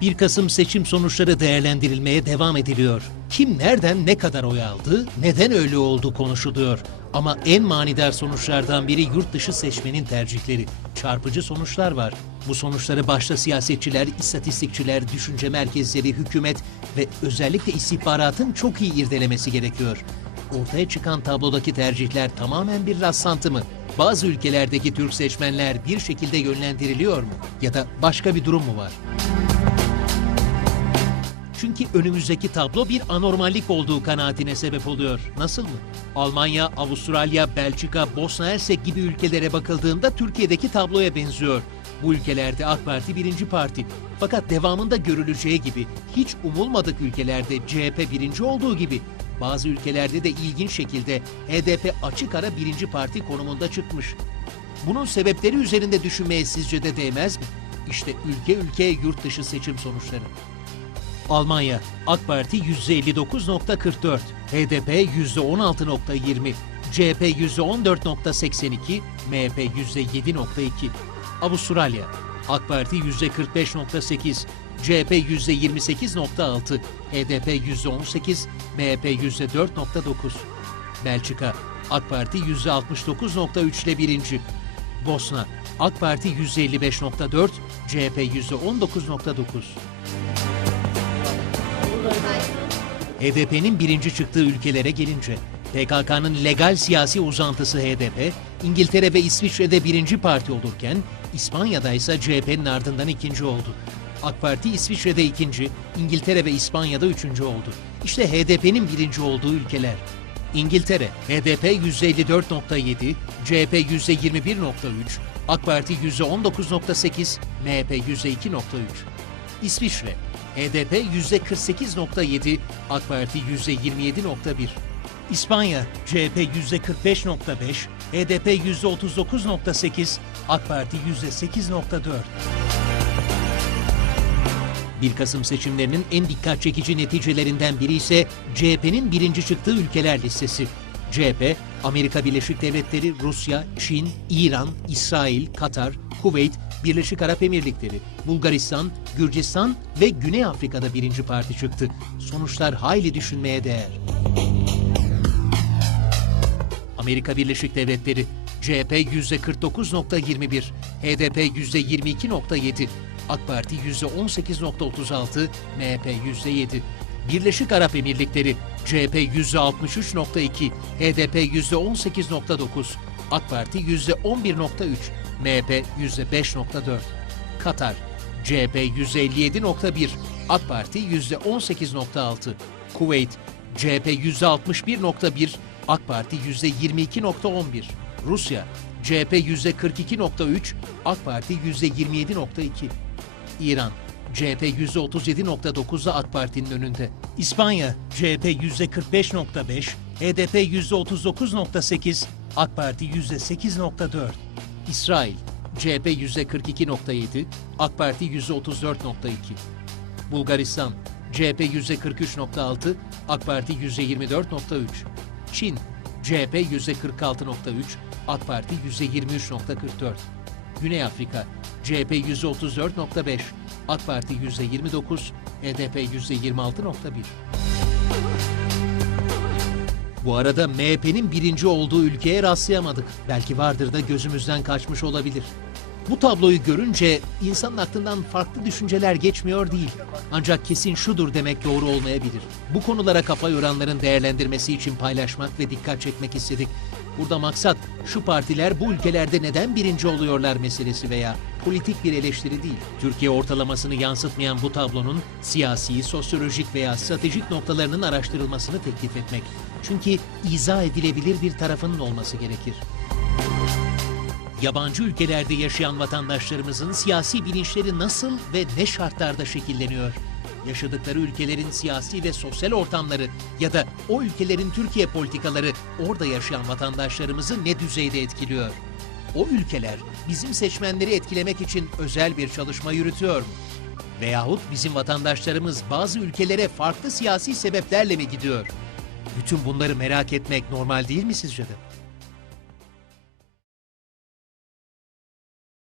1 Kasım seçim sonuçları değerlendirilmeye devam ediliyor. Kim nereden ne kadar oy aldı, neden öyle oldu konuşuluyor. Ama en manidar sonuçlardan biri yurt dışı seçmenin tercihleri. Çarpıcı sonuçlar var. Bu sonuçları başta siyasetçiler, istatistikçiler, düşünce merkezleri, hükümet ve özellikle istihbaratın çok iyi irdelemesi gerekiyor. Ortaya çıkan tablodaki tercihler tamamen bir rastlantı mı? Bazı ülkelerdeki Türk seçmenler bir şekilde yönlendiriliyor mu? Ya da başka bir durum mu var? Çünkü önümüzdeki tablo bir anormallik olduğu kanaatine sebep oluyor. Nasıl mı? Almanya, Avustralya, Belçika, Bosna Hersek gibi ülkelere bakıldığında Türkiye'deki tabloya benziyor. Bu ülkelerde AK Parti birinci parti. Fakat devamında görüleceği gibi hiç umulmadık ülkelerde CHP birinci olduğu gibi bazı ülkelerde de ilginç şekilde HDP açık ara birinci parti konumunda çıkmış. Bunun sebepleri üzerinde düşünmeye sizce de değmez mi? İşte ülke ülke yurt dışı seçim sonuçları. Almanya, AK Parti %59.44, HDP %16.20, CHP %14.82, MHP %7.2. Avustralya, AK Parti %45.8, CHP %28.6, HDP %18, MHP %4.9. Belçika, AK Parti %69.3 ile birinci. Bosna, AK Parti %55.4, CHP %19.9. HDP'nin birinci çıktığı ülkelere gelince, PKK'nın legal siyasi uzantısı HDP, İngiltere ve İsviçre'de birinci parti olurken, İspanya'da ise CHP'nin ardından ikinci oldu. AK Parti İsviçre'de ikinci, İngiltere ve İspanya'da üçüncü oldu. İşte HDP'nin birinci olduğu ülkeler. İngiltere, HDP %54.7, CHP %21.3, AK Parti %19.8, MHP %2.3. İsviçre, HDP %48.7, AK Parti %27.1. İspanya, CHP %45.5, HDP %39.8, AK Parti %8.4. 1 Kasım seçimlerinin en dikkat çekici neticelerinden biri ise CHP'nin birinci çıktığı ülkeler listesi. CHP, Amerika Birleşik Devletleri, Rusya, Çin, İran, İsrail, Katar, Kuveyt, Birleşik Arap Emirlikleri, Bulgaristan, Gürcistan ve Güney Afrika'da birinci parti çıktı. Sonuçlar hayli düşünmeye değer. Amerika Birleşik Devletleri CHP %49.21, HDP %22.7, AK Parti %18.36, MHP %7. Birleşik Arap Emirlikleri CHP %63.2, HDP %18.9, AK Parti %11.3, MHP %5.4. Katar CHP %57.1, AK Parti %18.6. Kuveyt CHP %61.1, AK Parti %22.11. Rusya CHP %42.3, AK Parti %27.2. İran CHP %37.9'la AK Parti'nin önünde. İspanya CHP %45.5, HDP %39.8, AK Parti %8.4. İsrail CHP %42.7, AK Parti %34.2. Bulgaristan CHP %43.6, AK Parti %24.3. Çin CHP %46.3, AK Parti %23.44. Güney Afrika CHP %34.5, AK Parti %29, HDP %26.1. Bu arada MHP'nin birinci olduğu ülkeye rastlayamadık. Belki vardır da gözümüzden kaçmış olabilir. Bu tabloyu görünce insanın aklından farklı düşünceler geçmiyor değil. Ancak kesin şudur demek doğru olmayabilir. Bu konulara kafa yoranların değerlendirmesi için paylaşmak ve dikkat çekmek istedik. Burada maksat şu partiler bu ülkelerde neden birinci oluyorlar meselesi veya politik bir eleştiri değil. Türkiye ortalamasını yansıtmayan bu tablonun siyasi, sosyolojik veya stratejik noktalarının araştırılmasını teklif etmek. Çünkü izah edilebilir bir tarafının olması gerekir. Yabancı ülkelerde yaşayan vatandaşlarımızın siyasi bilinçleri nasıl ve ne şartlarda şekilleniyor? Yaşadıkları ülkelerin siyasi ve sosyal ortamları ya da o ülkelerin Türkiye politikaları orada yaşayan vatandaşlarımızı ne düzeyde etkiliyor? O ülkeler bizim seçmenleri etkilemek için özel bir çalışma yürütüyor mu? Veyahut bizim vatandaşlarımız bazı ülkelere farklı siyasi sebeplerle mi gidiyor? Bütün bunları merak etmek normal değil mi sizce de?